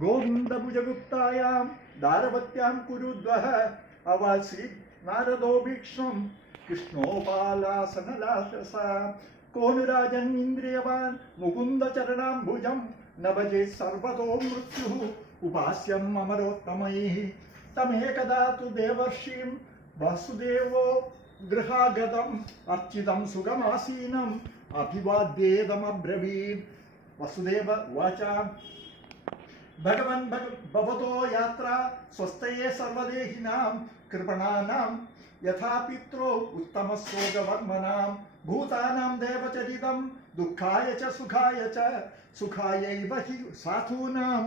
गोविन्दभुजगुप्तायां दारवत्यां कुरुद्वः अवासी नारदो भीक्ष्णं कृष्णोपालासनलाससा कोनुराजन् इन्द्रियवान् मुकुन्दचरणाम्बुजं न भजे सर्वतो मृत्युः उपास्यम् अमरोत्तमैः तमेकदा तु देवर्षिं वासुदेवो गृहागतम् अर्चितं सुगमासीनम् अभिवाद्येदमब्रवीत् वसुदेव उवाच भगवन् भवतो यात्रा स्वस्तये सर्वदेहिनां कृपणानां यथा पित्रो उत्तमस्योगवर्मणां भूतानां देवचरितं दुःखाय च सुखायैव हि साधूनां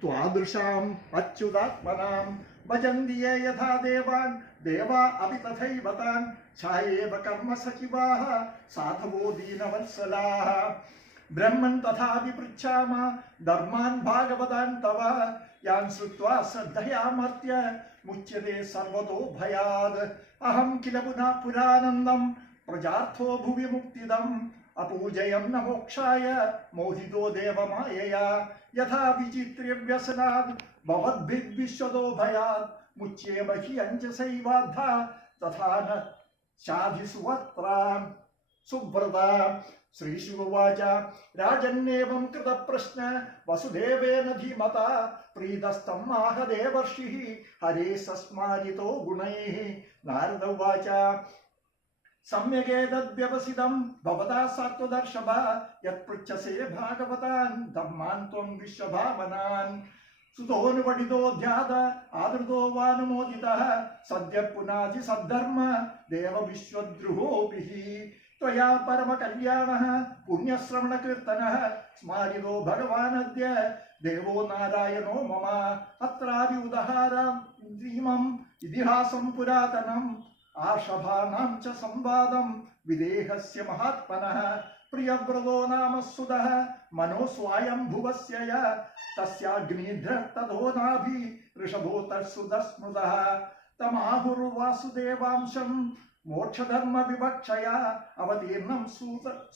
त्वादृशाम् अच्युतात्मनां भजन्ति ये यथा देवान् देवा अपि तथैव तान् छायेव कर्म सचिवाः साधवो दीनवत्सलाः ब्रह्मन् तथापि पृच्छामः धर्मान् भागवतान् तव यान् श्रुत्वा श्रद्धयामर्त्य मुच्यते सर्वतो भयात् अहं किल पुनः पुरानन्दं प्रजार्थो भुवि मुक्तिदम् अपूजयं न मोक्षाय मोहितो देवमायया यथा विचित्र्यव्यसनात् भवद्भिर्विश्वतो भयात् मुच्येम हि अञ्जसैवाद्धा तथा न शाधिसुवत्रा सुव्रता श्रीशुवाच राजन्नेवं कृतप्रश्न वसुदेवेन धीमता प्रीतस्तम् आह देवर्षिः हरे सस्मारितो गुणैः नारद उवाच सम्यगेतद्व्यवसितं भवता सात्वदर्शभ यत्पृच्छसे भागवतान् धर्मान् त्वं विश्वभावनान् सुतोऽनुपठितोऽध्यात आदृतो वानुमोदितः सद्य पुनाति सद्धर्म देव विश्वद्रुहोभिः त्वया परमकल्याणः पुण्यश्रवणकीर्तनः स्मारितो भगवानद्य देवो नारायणो मम अत्रापि उदाहरम् इतिहासं पुरातनम् आर्षभानां च संवादं विदेहस्य महात्मनः प्रियव्रतो नाम सुतः मनो स्वायम्भुवस्य य तस्याग्निध्रः ततो नाभि ऋषभोतर्सुतस्मृतः तमाहुर्वासुदेवांशं मोक्षधर्म विवक्षया अवतीर्णं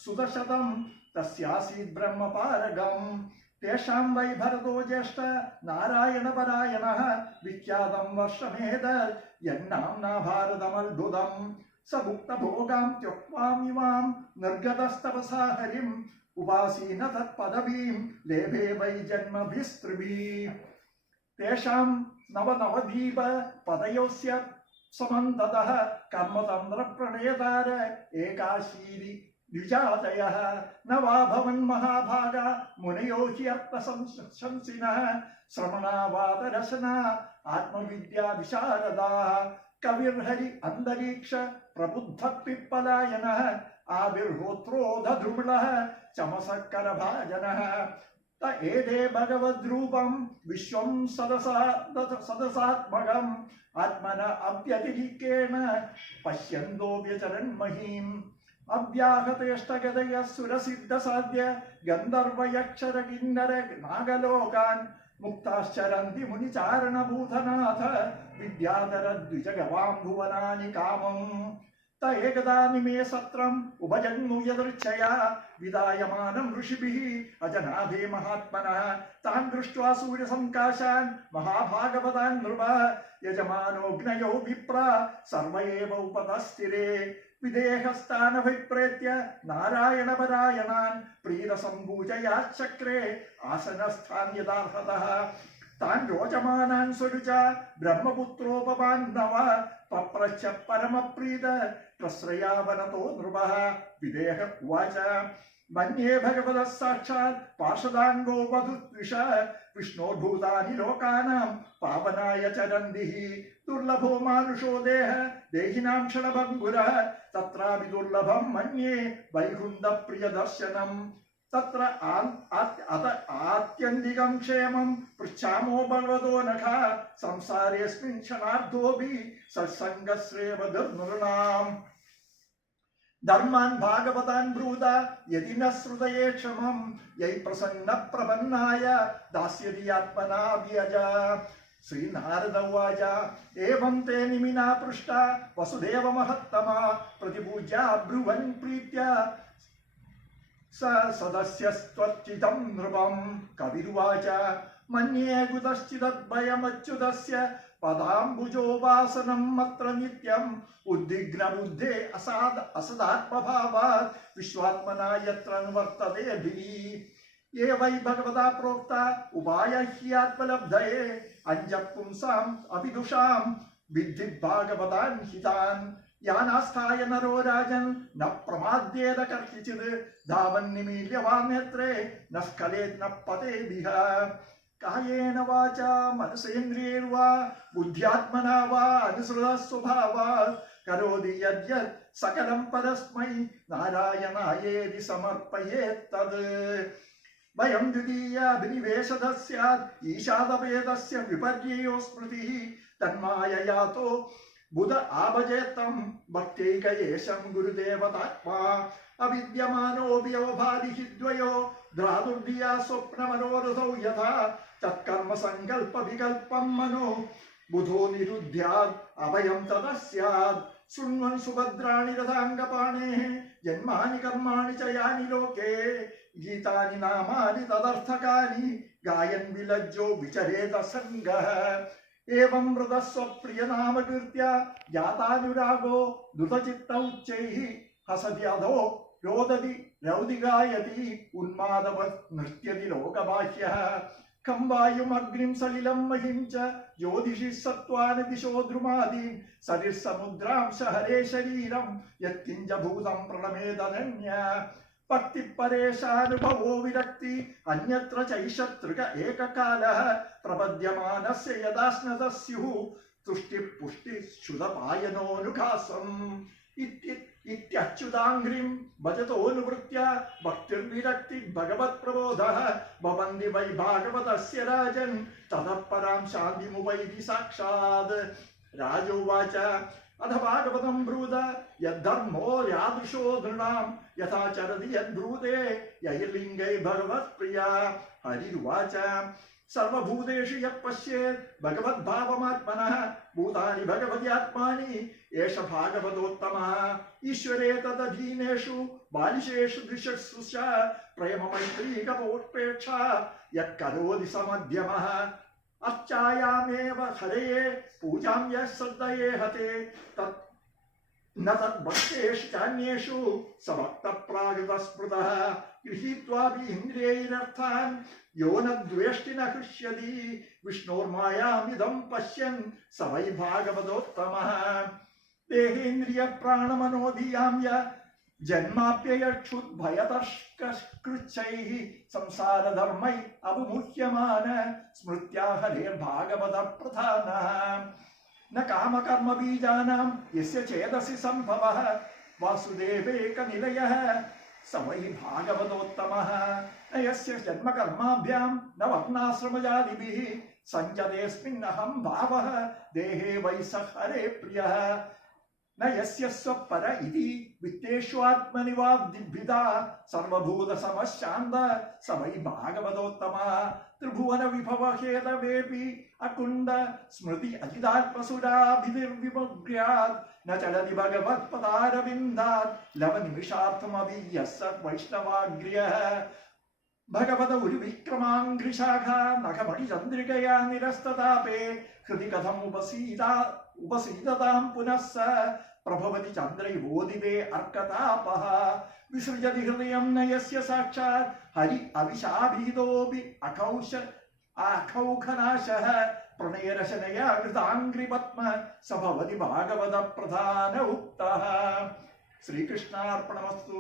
सुदशतं तस्यासीत् ब्रह्मपारगम् तेषां वै भरतो ज्येष्ठ नारायणपरायणः विख्यातं वर्षमेतत् यन्नाम्ना भारतमद्भुतम् स भुक्तभोगां त्यक्त्वामिमां निर्गतस्तपसा हरिम् उपासीन तत्पदवीं लेभे वै जन्मभिस्त्रिभिः तेषां नवनवदीप पदयोस्य समन्ततः कर्मतन्त्रप्रणेतार एकाशीरि द्विजातयः न वा भवन् महाभागा मुनयो हि अर्थशंसिनः श्रमणावादरसना आत्मविद्या विशारदाः कविर्हरि अन्तरीक्ष प्रबुद्ध पिप्पलायनः आविर्होत्रोधद्रुमलः चमसकरभाजनः त एते भगवद्रूपं विश्वं सदसात्मकम् आत्मन अव्यतिरिक्तेन पश्यन्तो व्यचरन्महीम् अव्याहतेष्टगतयः सुरसिद्धसाध्य गन्धर्वयक्षरकिन्नर नागलोकान् मुक्ताश्चरन्ति मुनिचारणभूतनाथ विद्याधर द्विजगवां भुवनानि कामम् त एकदा निमे सत्रम् उपजन्मु यदृच्छया विदायमानं ऋषिभिः अजनाभे महात्मनः तान् दृष्ट्वा सूर्यसङ्काशान् महाभागवतान् नृप यजमानोऽग्नयो विप्रा सर्व एव उपतस्थिरे विदेहस्थानभिप्रेत्य नारायणपरायणान् प्रीतसम्पूजयाच्चक्रे आसनस्थान् यदार्हतः तान् रोचमानान् स्वरुचा ब्रह्मपुत्रोपपान्नव पप्रच्छ परमप्रीत प्रश्रयावनतो नृपः विदेह उवाच मन्ये भगवतः साक्षात् पार्षदाङ्गो वधुत्विष विष्णोर्भूतानि लोकानां पावनाय चरन्दिः दुर्लभो मानुषो देहिनां क्षणभङ्गुरः तत्रापि दुर्लभं मन्ये वैकुण्ठप्रियदर्शनम् तत्र आत्यन्तिकं क्षेमं पृच्छामो भगवतो नखा संसारेऽस्मिन् क्षणार्धोऽपि सत्सङ्गस्येव दुर्नृणाम् धर्मान् भागवतान् ब्रूता यदि न श्रुतये क्षमं यै प्रसन्न प्रपन्नाय दास्यति आत्मना व्यज श्रीनारद उवाच एवं ते निमिना पृष्टा वसुदेव महत्तमा प्रतिपूज्या ब्रुवन् प्रीत्या സദസ്യസ്ത്വർച്ചിതം നൃപം. കവിരുവാച മന്യേ കുതശ്ചിദദ്ഭയമച്യുതസ്യ പദാംബുജോപാസനം അത്ര നിത്യം ഉദ്വിഗ്നബുദ്ധേ അസദാത്മഭാവാത് വിശ്വാത്മനാ യത്ര നിവർത്തതേ ഭിഃ. യേ വൈ ഭഗവതാ പ്രോക്ത ഉപായ ഹ്യാത്മലബ്ധയേ അഞ്ജപുംസാം അവിദുഷാം വിദ്ധി ഭാഗവതാൻ ഹിതാൻ. യാനാസ്ഥായ നരോ രാജൻ ന പ്രമാദ്യേത കർഹിചിത് ധാവൻ നിമീല്യവാ നേത്രേ ന സ്ഖലേത് ന പതേദിഹ. കായേന വാചാ മനസേന്ദ്രിയൈർവാ ബുദ്ധ്യാത്മനാ വാ അനുസൃത സ്വഭാവാത് കരോതി യദ്യത് സകലം പരസ്മൈ നാരായണായേതി സമർപ്പയേത് തത്. വയം ദ്വിതീയാഭിനിവേശതഃ സ്യാത് ഈശാദഭേദസ്യ വിപര്യയോ സ്മൃതിഃ തന്മായയാതോ ബുധ ആഭജേത്തം ഭക്തൈകയേശം ഗുരുദേവതാത്മാ. അവിദ്യമാനോപി അവഭാതി ഹി ദ്വയോ ധ്രാതുർധിയാ സ്വപ്നമനോരഥൗ യഥാ തത്കർമ്മ സങ്കൽപ്പ വികൽപ്പം മനോ ബുധോ നിരുദ്ധ്യാദ് അഭയം തതഃ സ്യാദ്. ശൃണ്വൻ സുഭദ്രാണി രഥാംഗപാണേഃ ജന്മാനി കർമാണി ച യാനി ലോകേ ഗീതാനി നാമാനി തദർത്ഥകാനി ഗായൻ വിലജ്ജോ വിചരേത സംഗഃ. ഏവം മൃതസ്വപ്രിയനാമകീർത്യ ജാതാനുരാഗോ ദ്രുതചിത്ത ഉച്ചൈഃ ഹസതി രോദതി രൗദികായതി ഉന്മാദവത് നൃത്യതി ലോകബാഹ്യഃ. ഖം വായുമഗ്നിം സലിലം മഹിം ച ജ്യോതിഷി സത്വാനി ദിശോ ദ്രുമാദീൻ സരിസമുദ്രാംശ ഹരേ ശരീരം യത്കിഞ്ച ഭൂതം പ്രണമേതനന്യ. ഭക്തിപരേശാനുഭവോ വിരക്തി അന്യത്ര ചൈഷതൃക ഏകകാലഃ പ്രപദ്യമാനസ്യ യദാശ്നത സ്യുഃ തുഷ്ടി പുഷ്ടി ശുതപായനോനുഘാസം. ഇത്യച്യുതാംഘ്രിം ഭജതോനുവൃത്യ ഭക്തിർവിരക്തി ഭഗവത് പ്രബോധഃ ഭവന്തി വൈ ഭാഗവതസ്യ രാജൻ തതഃ പരാം ശാന്തിമുപൈതി സാക്ഷാത്. രാജോവാച അഥ ഭാഗവതം ബ്രൂത യദ്ധർമ്മോ യാദൃശോ നൃണാം യഥാ ചരതി യദ്ബ്രൂതേ യൈർലിംഗൈ ഭഗവത്പ്രിയാ. ഹരിരുവാച സർവഭൂതേഷു യഃ പശ്യേത് ഭഗവദ്ഭാവമാത്മനഃ ഭൂതാനി ഭഗവത്യാത്മാനി ഏഷ ഭാഗവതോത്തമഃ. ഈശ്വരേ തദധീനേഷു ബാലിശേഷു ദിശസ്സു ച പ്രേമമൈത്രീകപോഷ്പേക്ഷ യഃ കരോതി സമധ്യമഃ. അർച്ചായാമേവ ഹരയേ പൂജാം യഃ ശ്രദ്ധയേ ഹതേ തത് ന തദ്ഭക്തേഷു ചാന്യേഷു സഭക്തപ്രാകൃതസ്മൃതഃ. ഗൃഹീത്വാപി ഇന്ദ്രിയൈരർത്ഥാൻ യോ ന ദ്വേഷ്ടി ന ഹൃഷ്യതി വിഷ്ണോർമായാമിദം പശ്യൻ സ വൈ ഭാഗവതോത്തമഃ. ദേഹേന്ദ്രിയ പ്രാണമനോധിയാം യ ജന്മാപ്യയക്ഷുദ്ഭയതർക്കൃച്ഛൈഃ സംസാരധർമ്മൈ അവിമുഹ്യമാന സ്മൃത്യാ ഹരേർഭാഗവത പ്രധാനഃ. ന കാമകർമ്മ ബീജാനാം യസ്യ ചേതസി സംഭവഃ വാസുദേവേക നിലയഃ സ വൈ ഭാഗവതോത്തമഃ. ന യസ്യ ജന്മകർമാഭ്യാം ന വർണ്ണാശ്രമജാതിഭിഃ സഞ്ജതേസ്മിന്നഹം ഭാവഃ ദേഹേ വൈ സ ഹരേ പ്രിയഃ. ന യസ്യ സ്വപര ഇതി വിത്തേഷ്വാത്മനി വാ ദിഗ്ഭിദാ സർവഭൂത സമശാന്ത സ വൈ ഭാഗവതോത്തമഃ. ത്രിഭുവന വിഭവ ഹേതവേപി അകുണ്ഡ സ്മൃതി അജിതാത്മസുരാഭിനിർവിമുഗ്ര്യാത് ന ചലതി ഭഗവത് പദാരവിന്ദാത് ലവ നിമിഷാർത്ഥമപി യസ്സ വൈഷ്ണവാഗ്ര്യഃ. ഭഗവത ഒരു വിക്രമാംഘ്രിശാഖ നഖമണി ചന്ദ്രികയാ നിരസ്തതാപേ ഹൃദി കഥം ഉപസീതതാം പുനഃ സ പ്രഭവതി ചന്ദ്രൈവോദിതേ അർക്കതാപഃ. വിസൃജതി ഹൃദയം ന യസ്യ സാക്ഷാത് ഹരി അവിശാഭീതോപി അഖൗഖനാശഃ പ്രണയരശനയാ കൃതാംഘ്രിപത്മ സ ഭവതി ഭാഗവത പ്രധാന ഉക്തഃ. ശ്രീകൃഷ്ണാർപ്പണമസ്തു.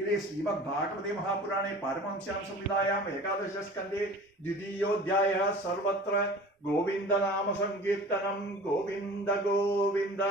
ഇതേ ശ്രീമദ്ഭാഗവതേ മഹാപുരാണേ പാരമഹംസ്യാം സംഹിതായാം ഏകാദശസ്കന്ധേ ദ്വിതീയോധ്യായഃ. സർവത്ര ഗോവിന്ദനാമ സങ്കീർത്തനം. ഗോവിന്ദ ഗോവിന്ദ.